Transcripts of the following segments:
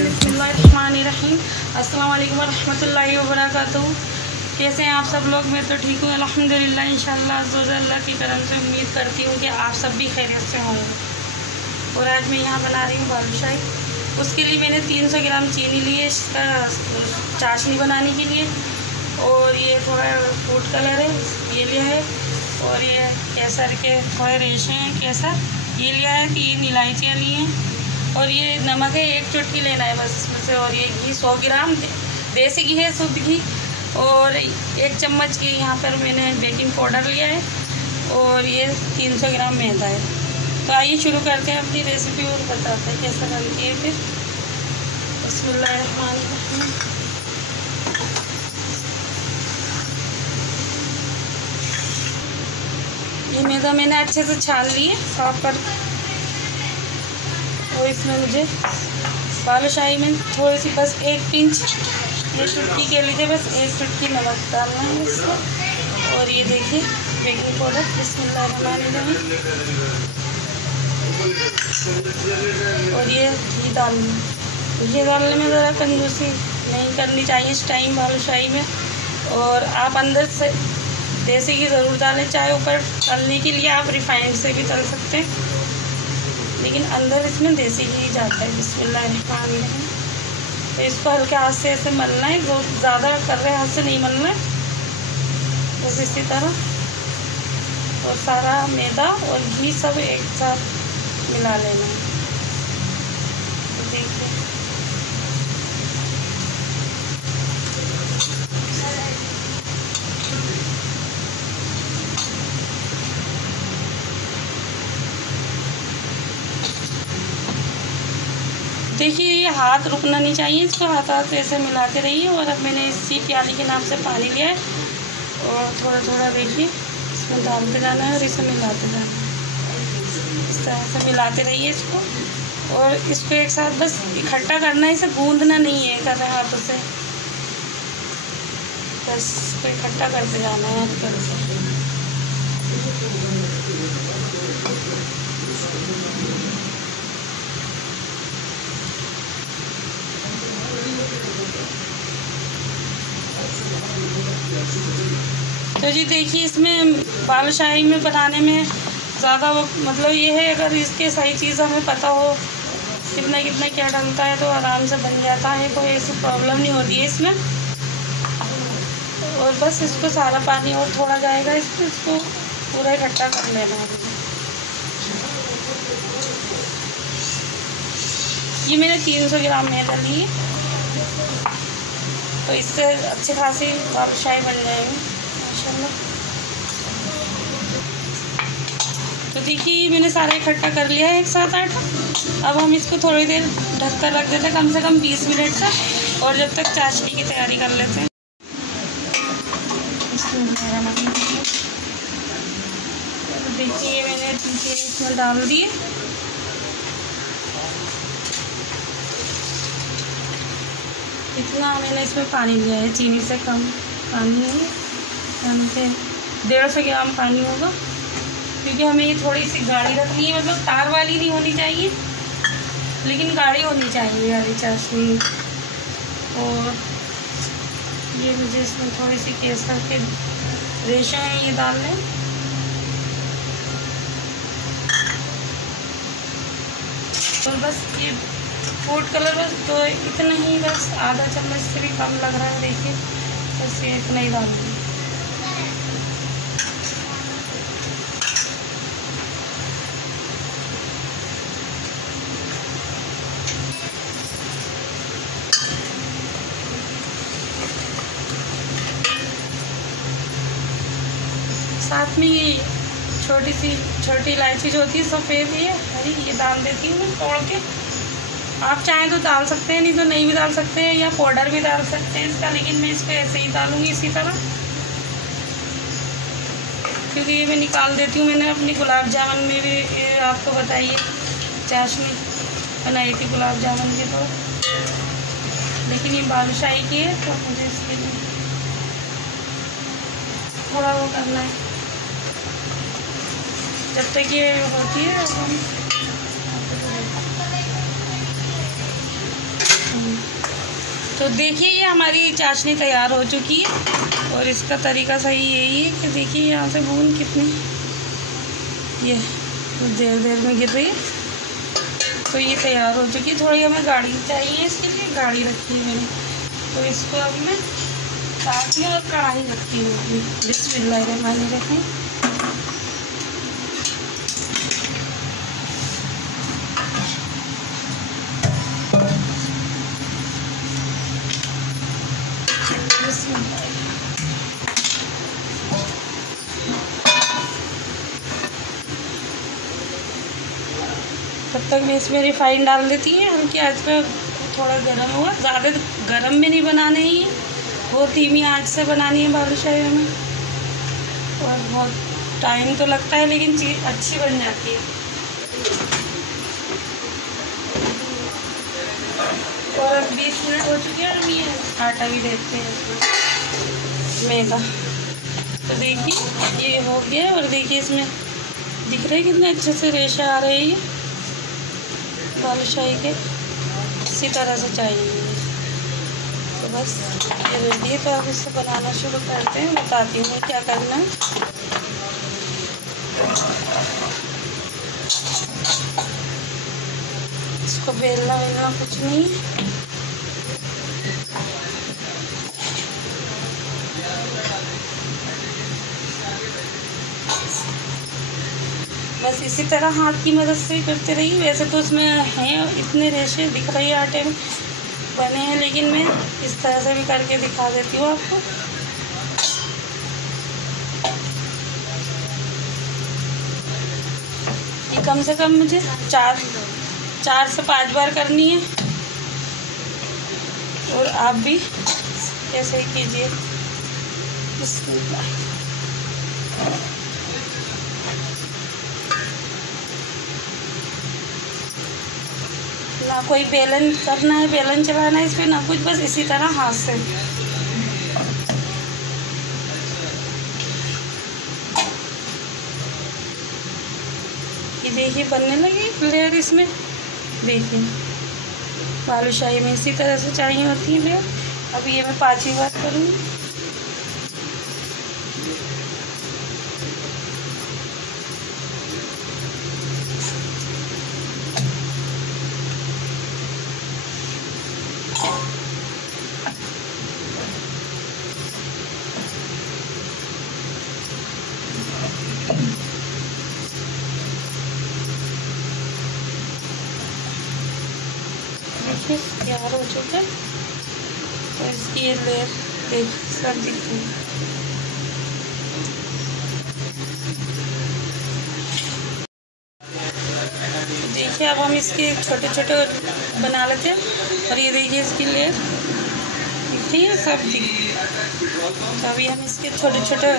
बिस्मिल्लाहिर्रहमानिर्रहीम। अस्सलाम वालेकुम वरहमतुल्लाहि वबरकातुहू। कैसे हैं आप सब लोग? मैं तो ठीक हूँ अल्हम्दुलिल्लाह। इंशाअल्लाह अल्लाह की करम से उम्मीद करती हूँ कि आप सब भी खैरियत से होंगे। और आज मैं यहाँ बना रही हूँ बालूशाही। उसके लिए मैंने 300 ग्राम चीनी ली है इसका चाशनी बनाने के लिए। और ये थोड़ा फूड कलर है ये लिया है। और ये केसर के थोड़े रेशे हैं केसर ये लिया है। 3 इलायचियाँ ली हैं। और ये नमक है 1 चुटकी लेना है बस इसमें से। और ये घी 100 ग्राम देसी घी है, शुद्ध घी। और 1 चम्मच की यहाँ पर मैंने बेकिंग पाउडर लिया है। और ये 300 ग्राम मैदा है। तो आइए शुरू करते हैं अपनी रेसिपी और बताते हैं कैसा बनती है फिर। बिस्मिल्लाहिर्रहमानिर्रहीम। ये मैदा मैंने अच्छे से छान लिए साफ कर। और इसमें मुझे बालूशाही में थोड़ी सी बस 1 पिंच ये चुटकी के लिए बस 1 चुटकी नमक डालना है इसमें। और ये देखिए बेकिंग पाउडर। बिस्मिल्लाहिर्रहमानिर्रहीम। और ये घी डालना। घी डालने में ज़रा कंजूसी नहीं करनी चाहिए इस टाइम बालूशाही में। और आप अंदर से देसी घी ज़रूर डालें, चाहे ऊपर तलने के लिए आप रिफाइंड से भी तल सकते हैं, लेकिन अंदर इसमें देसी घी जाता है। बिस्मिल्लाहिर्रहमानिर्रहीम। तो इसको हल्के हाथ से ऐसे मलना है, बहुत ज़्यादा कर रहे हाथ से नहीं मलना है, बस इसी तरह। और सारा मैदा और घी सब एक साथ मिला लेना है। तो देखिए ये हाथ रुकना नहीं चाहिए, इसको हाथ हाथ ऐसे मिलाते रहिए। और अब मैंने इसी प्याली के नाम से पानी लिया है। और थोड़ा थोड़ा देखिए इसमें डालते जाना है और इसे मिलाते जाना है। इस तरह से मिलाते रहिए इसको। और इसको एक साथ बस इकट्ठा करना है, इसे गूंदना नहीं है कर रहे हाथों से, बस इसको इकट्ठा करते जाना है हल्के से। तो जी देखिए इसमें बालूशाही में बनाने में ज़्यादा वक्त मतलब ये है, अगर इसके सही चीज़ हमें पता हो कितना कितना क्या डलता है तो आराम से बन जाता है, कोई ऐसी प्रॉब्लम नहीं होती है इसमें। और बस इसको सारा पानी और थोड़ा जाएगा इसको पूरा इकट्ठा कर लेना है। ये मैंने 300 ग्राम मैदा ली है, तो इससे अच्छी खासी बालूशाही बन जाएगी माशाल्लाह। तो देखिए मैंने सारा इकट्ठा कर लिया है एक साथ आटा। अब हम इसको थोड़ी देर ढक कर रख देते हैं, कम से कम 20 मिनट तक। और जब तक चाशनी की तैयारी कर लेते हैं। देखिए मैंने चीनी इसमें डाल दी। इतना मैंने इसमें पानी लिया है, चीनी से कम पानी है, 150 ग्राम पानी होगा। क्योंकि हमें ये थोड़ी सी गाढ़ी रखनी है, मतलब तार वाली नहीं होनी चाहिए, लेकिन गाढ़ी होनी चाहिए वाली चाशनी। और ये मुझे इसमें थोड़ी सी केसर के रेशे हैं ये डाल लें। और बस ये फूड कलर बस तो इतना ही, बस आधा चम्मच से भी कम लग रहा है। देखिए बस ये इतना ही डालूंगी। साथ में ये छोटी इलायची जो होती है सफ़ेद, ये हरी, ये डाल देती हूँ मैं तोड़ के। आप चाहें तो डाल सकते हैं, नहीं तो नहीं भी डाल सकते हैं, या पाउडर भी डाल सकते हैं इसका, लेकिन मैं इसको ऐसे ही डालूँगी इसी तरह। क्योंकि ये मैं निकाल देती हूँ। मैंने अपनी गुलाब जामुन में भी आपको बताइए चाशनी बनाई थी गुलाब जामुन की, तो लेकिन ये बालूशाही की है तो मुझे इसके लिए थोड़ा वो करना है। जब तक ये होती है अब हम तो देखिए ये हमारी चाशनी तैयार हो चुकी है और इसका तरीका सही यही है कि देखिए यहाँ से बूंद कितनी ये देर देर में गिर रही है। तो ये तैयार हो चुकी है। थोड़ी हमें गाढ़ी चाहिए, इसके लिए गाढ़ी रखी है मैंने। तो इसको अब मैं ताकि और कढ़ाई रखती हूँ। बिस्मिल्लाहिर्रहमानिर्रहीम। तब तक मैं इसमें रिफाइन डाल देती है हल्की आंच पे। थोड़ा गर्म हुआ, ज़्यादा गर्म भी नहीं बनाने ही है, बहुत धीमी आंच से बनानी है बालूशाही हमें। और बहुत टाइम तो लगता है लेकिन चीज़ अच्छी बन जाती है। और अब 20 मिनट हो चुके हैं और हम ये आटा भी देखते हैं इसमें मैदा। तो देखिए ये हो गया और देखिए इसमें दिख रहे हैं कितने अच्छे से रेशे आ रहे हैं बालूशाही के। इसी तरह से चाहिए। तो बस ये रेडी है। तो अब इससे बनाना शुरू करते हैं। बताती हूँ क्या करना है। इसको बेलना वेलना कुछ नहीं, बस इसी तरह हाथ की मदद से ही करते रहिए। वैसे तो उसमें हैं इतने रेशे दिख रहे हैं आटे में बने हैं, लेकिन मैं इस तरह से भी करके दिखा देती हूँ आपको। ये कम से कम मुझे 4 से 5 बार करनी है। और आप भी ऐसे ही कीजिए। बिस्मिल्लाह। ना कोई बेलन करना है, बेलन चलाना है इस पर, ना कुछ, बस इसी तरह हाथ से। ये देखिए बनने लगी लेयर इसमें। देखिए बालूशाही में इसी तरह से चाहिए होती है लेयर। अब ये मैं 5वीं बार करूँगी। तैयार हो चुका है। तो इसकी ये लेयर देख सब दिखती है। देखिए अब हम इसके छोटे छोटे बना लेते हैं। और ये देखिए इसकी लेयर दिखती है, सब दिखती है। तो अभी हम इसके छोटे छोटे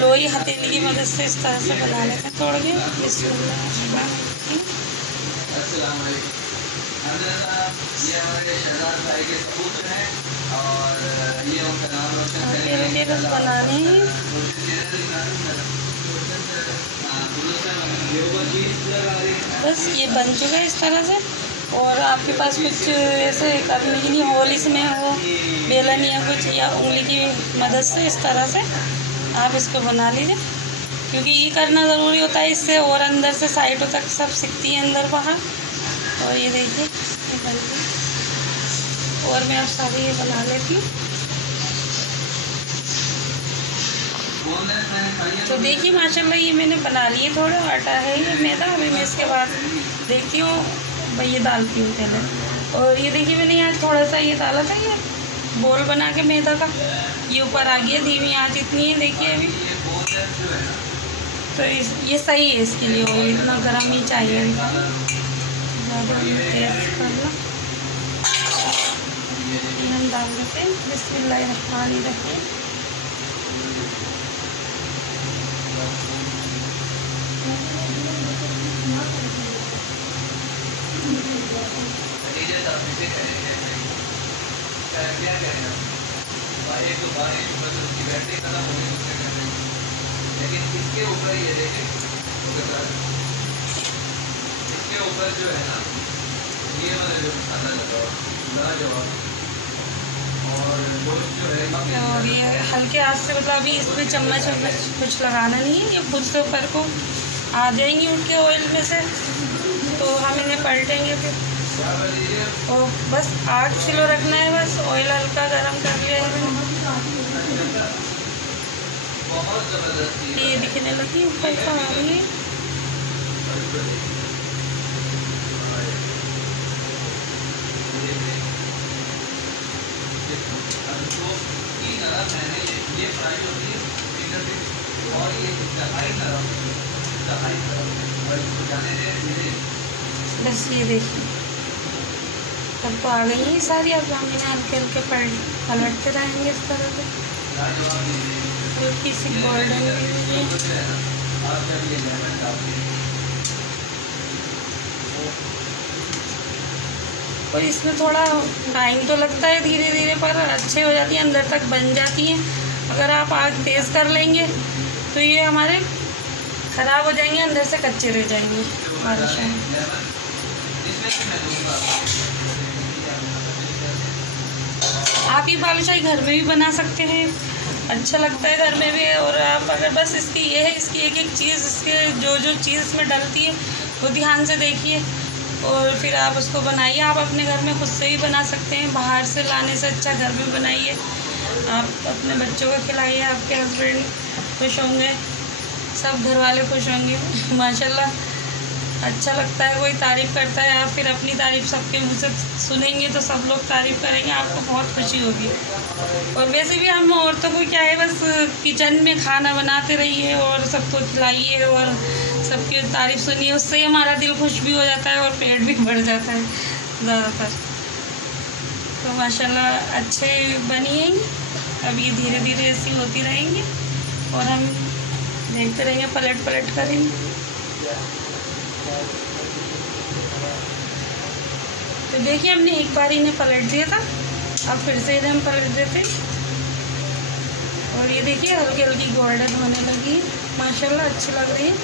लोई हथेली की मदद से इस तरह से बना लेते हैं तोड़ के। ये हमारे शहजाद भाई के सपूत हैं और ये उनका नाम रोशन करेंगे। बस बनाने हैं। बस ये बन चुका है इस तरह से। और आपके पास कुछ ऐसे करने के लिए होल इसमें हो, बेलन या कुछ, या उंगली की मदद से इस तरह से आप इसको बना लीजिए। क्योंकि ये करना ज़रूरी होता है, इससे और अंदर से साइडों तक सब सिकती है, अंदर बाहर। और ये देखिए और मैं अब सारी ये बना लेती हूँ। तो देखिए माशाल्लाह ये मैंने बना लिए। थोड़ा आटा है ये मैदा। अभी मैं इसके बाद देखती हूँ भाई ये डालती हूँ पहले। और ये देखिए मैंने यहाँ थोड़ा सा ये डाला था, ये बोल बना के मैदा का, ये ऊपर आ गया। धीमी आंच इतनी है देखिए अभी। तो ये सही है इसके लिए। और इतना गर्म ही चाहिए, ज़्यादा तेज करना। हम डाल देते हैं। बिस्मिल्लाहिर्रहमानिर्रहीम। लेकिन इसके ऊपर ये देखें, इसके ऊपर जो है ना, ये वाला जो खाना लगा लाजवाब और ये हल्के हाथ से, मतलब अभी इसमें चम्मच कुछ लगाना नहीं है, ये खुद से ऊपर को आ जाएंगी उठ के ऑयल में से, तो हम इन्हें पलटेंगे फिर। और बस 8 किलो रखना है, बस ऑयल हल्का गरम कर लिया है मैंने। ये दिखने लगी ऊपर तो आ रही है। बस ये देखिए अब तो आ गई है सारी। अब हम इन्हें हल्के हल्के पलटते रहेंगे इस तरह से, हल्की सी गोल्डन और इसमें थोड़ा टाइम तो लगता है धीरे धीरे, पर अच्छे हो जाती है, अंदर तक बन जाती हैं। अगर आप आग तेज़ कर लेंगे तो ये हमारे ख़राब हो जाएंगे, अंदर से कच्चे रह जाएंगे। आप ये बालूशाही घर में भी बना सकते हैं, अच्छा लगता है घर में भी। और आप अगर बस इसकी ये है, इसकी एक एक चीज़, इसके जो जो चीज़ इसमें डलती है वो ध्यान से देखिए और फिर आप उसको बनाइए। आप अपने घर में खुद से भी बना सकते हैं, बाहर से लाने से अच्छा घर में बनाइए। आप अपने बच्चों को खिलाइए, आपके हस्बैंड खुश होंगे, सब घर वाले खुश होंगे। माशाल्लाह अच्छा लगता है, कोई तारीफ़ करता है, आप फिर अपनी तारीफ़ सबके मुँह से सुनेंगे तो सब लोग तारीफ़ करेंगे, आपको बहुत खुशी होगी। और वैसे भी हम औरतों को क्या है, बस किचन में खाना बनाते रहिए और सबको खिलाइए और सबकी तारीफ़ सुनिए, उससे ही हमारा दिल खुश भी हो जाता है और पेट भी बढ़ जाता है ज़्यादातर। तो माशाल्लाह अच्छे बनी हैं। अब ये धीरे धीरे ऐसी होती रहेंगी और हम देखते रहेंगे, पलट पलट करेंगे। तो देखिए हमने एक बार इन्हें पलट दिया था, अब फिर से इन्हें हम पलट देते और ये देखिए हल्की हल्की गोल्डन होने लगी है, माशाल्लाह अच्छी लग रही है।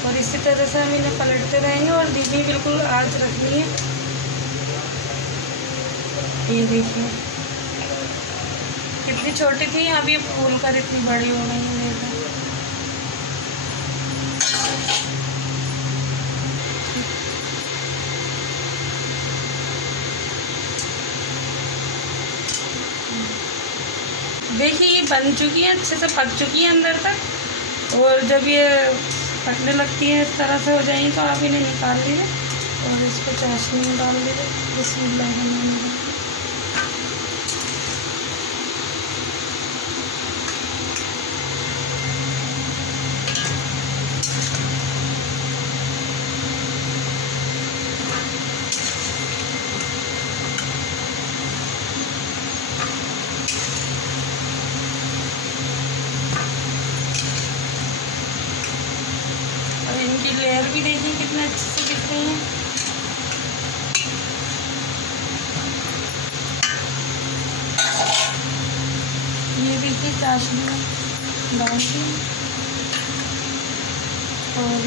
और इसी तरह से हम इन्हें पलटते रहेंगे और धीमी बिल्कुल आंच रखनी है। ये देखिए कितनी छोटी थी, अब ये फूल कर इतनी बड़ी हो गई है। देखिए ये बन चुकी है, अच्छे से पक चुकी है अंदर तक। और जब ये पकने लगती है इस तरह से हो जाएंगी तो आप इन्हें निकाल लीजिए और इसको चाशनी में डाल दीजिए। बिस्मिल्लाह। इनकी लेयर भी देखिए कितने अच्छे से दिख रही है। ये देखिए चाशनी डाल दी और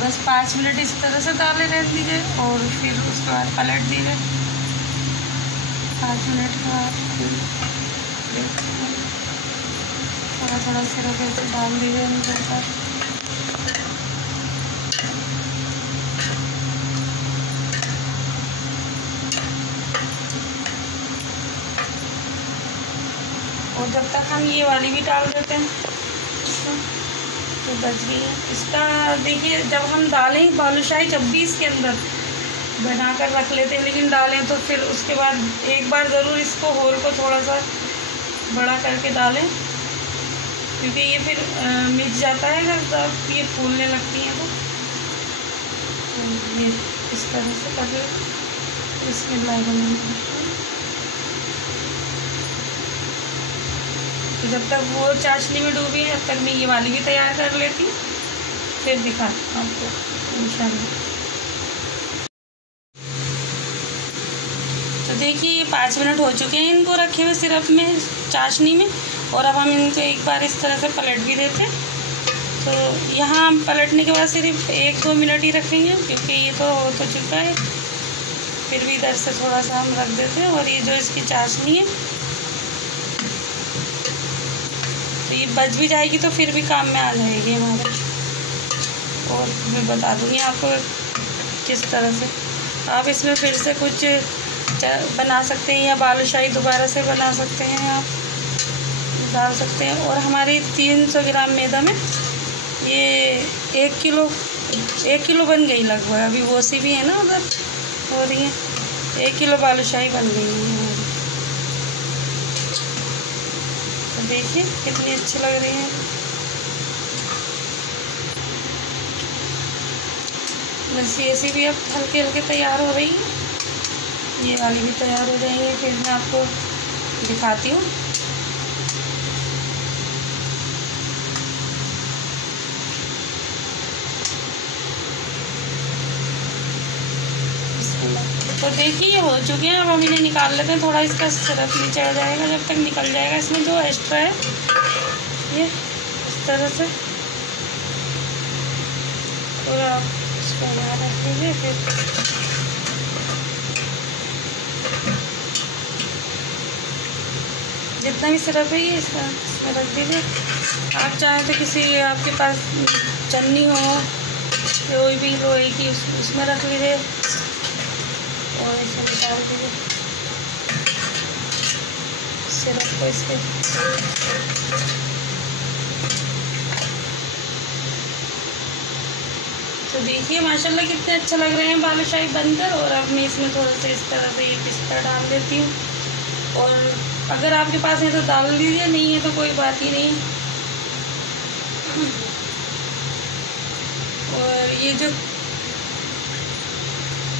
बस 5 मिनट इस तरह से डाले रहने दीजिए और फिर उसके बाद पलट दीजिए। 5 मिनट का थोड़ा थोड़ा सिरप ऐसे डाल दीजिए अंदर पर। और जब तक हम ये वाली भी डाल देते हैं इसको तो बच गई है। इसका देखिए जब हम डालें बालूशाही, जब भी इसके अंदर बना कर रख लेते हैं, लेकिन डालें तो फिर उसके बाद एक बार ज़रूर इसको होल को थोड़ा सा बड़ा करके डालें, क्योंकि ये फिर मिट जाता है जब ये फूलने लगती हैं तो ये इस तरह से कर लें। इसमें तो जब तक वो चाशनी में डूबी है तब तक मैं ये वाली भी तैयार कर लेती हूँ, फिर दिखाती हूँ आपको इंशाल्लाह। तो देखिए ये 5 मिनट हो चुके हैं इनको रखे हुए सिरप में, चाशनी में। और अब हम इनको एक बार इस तरह से पलट भी देते हैं। तो यहाँ हम पलटने के बाद सिर्फ 1-2 मिनट ही रखेंगे, क्योंकि ये तो हो तो चुका है। फिर भी इधर से थोड़ा सा हम रख देते हैं। और ये जो इसकी चाशनी है तो ये बच भी जाएगी तो फिर भी काम में आ जाएगी हमारे। और मैं बता दूँगी आपको किस तरह से आप इसमें फिर से कुछ बना सकते हैं या बालूशाही दोबारा से बना सकते हैं, आप डाल सकते हैं। और हमारी 300 ग्राम मैदा में ये 1 किलो बन गई लगभग। अभी वो सी भी है ना उधर हो रही है, 1 किलो बालूशाही बन गई है हमारी। तो देखिए कितनी अच्छी लग रही है। बस ये सी भी अब हल्के हल्के तैयार हो रही है, ये वाली भी तैयार हो जाएंगे। फिर मैं आपको दिखाती हूँ। तो देखिए ये हो चुके हैं। अब हम इन्हें निकाल लेते हैं। थोड़ा इसका सिरप नीचे आ जाएगा, जब तक निकल जाएगा इसमें जो एक्स्ट्रा है ये इस तरह से। और आप इसको यहाँ रख दीजिए। फिर जितना भी सिरप है ये इसमें रख दीजिए। आप चाहें तो किसी आपके पास चन्नी हो कोई भी लोहे की उसमें रख लीजिए और इसे निकाल दीजिए सिरप को इसके। तो देखिए माशाल्लाह कितने अच्छे लग रहे हैं बालूशाही बनकर। और अब मैं इसमें थोड़ा सा इस तरह से ये पिस्ता डाल देती हूँ। और अगर आपके पास है तो डाल लीजिए, नहीं है तो कोई बात ही नहीं। और ये जो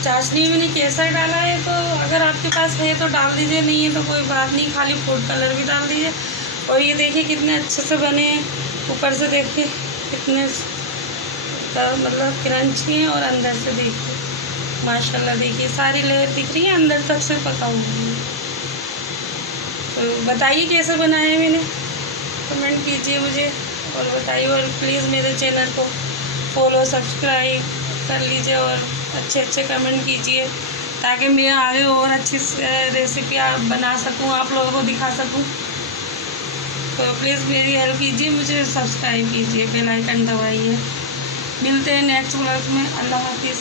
चाशनी मैंने केसर डाला है, तो अगर आपके पास है तो डाल दीजिए, नहीं है तो कोई बात नहीं, खाली फूड कलर भी डाल दीजिए। और ये देखिए कितने अच्छे से बने हैं। ऊपर से देखिए कितने मतलब क्रंची हैं और अंदर से देखिए माशाल्लाह। देखिए सारी लेयर दिख रही है, अंदर तक से पका हुआ है। तो बताइए कैसे बनाया मैंने, कमेंट कीजिए मुझे और बताइए। और प्लीज़ मेरे चैनल को फॉलो सब्सक्राइब कर लीजिए और अच्छे अच्छे कमेंट कीजिए ताकि मैं आगे और अच्छी रेसिपी बना सकूं, आप लोगों को दिखा सकूं। तो प्लीज़ मेरी हेल्प कीजिए, मुझे सब्सक्राइब कीजिए, बेल आइकन दबाइए। मिलते हैं नेक्स्ट व्लॉग में। अल्लाह हाफिज़।